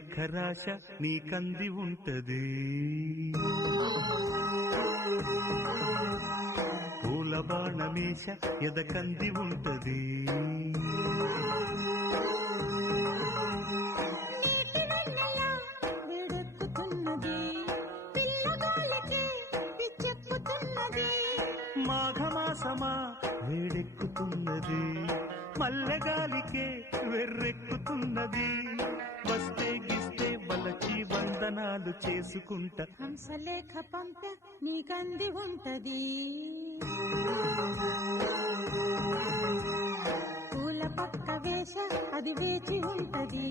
హంసలేఖ రాశ నీకంది ఉంటది పూల బాణమేష ఎదకంది ఉంటది మాఘమాసమా వేడెక్కుతున్నది మల్లెగాలికే వెర్రెక్కుతున్నది వస్తే గిస్తే బలచి వందనాలు చేసుకుంటా హంసలేఖ పంప నీకంది ఉంటది పూల పక్క వేష అది వేచి ఉంటది